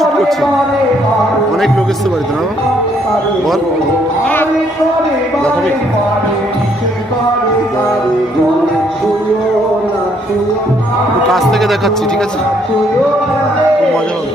Shoot করছি, অনেক লোক এসছে বাড়িতে না বল, দেখাবি কাছ থেকে দেখাচ্ছি, ঠিক আছে, খুব মজা হবে।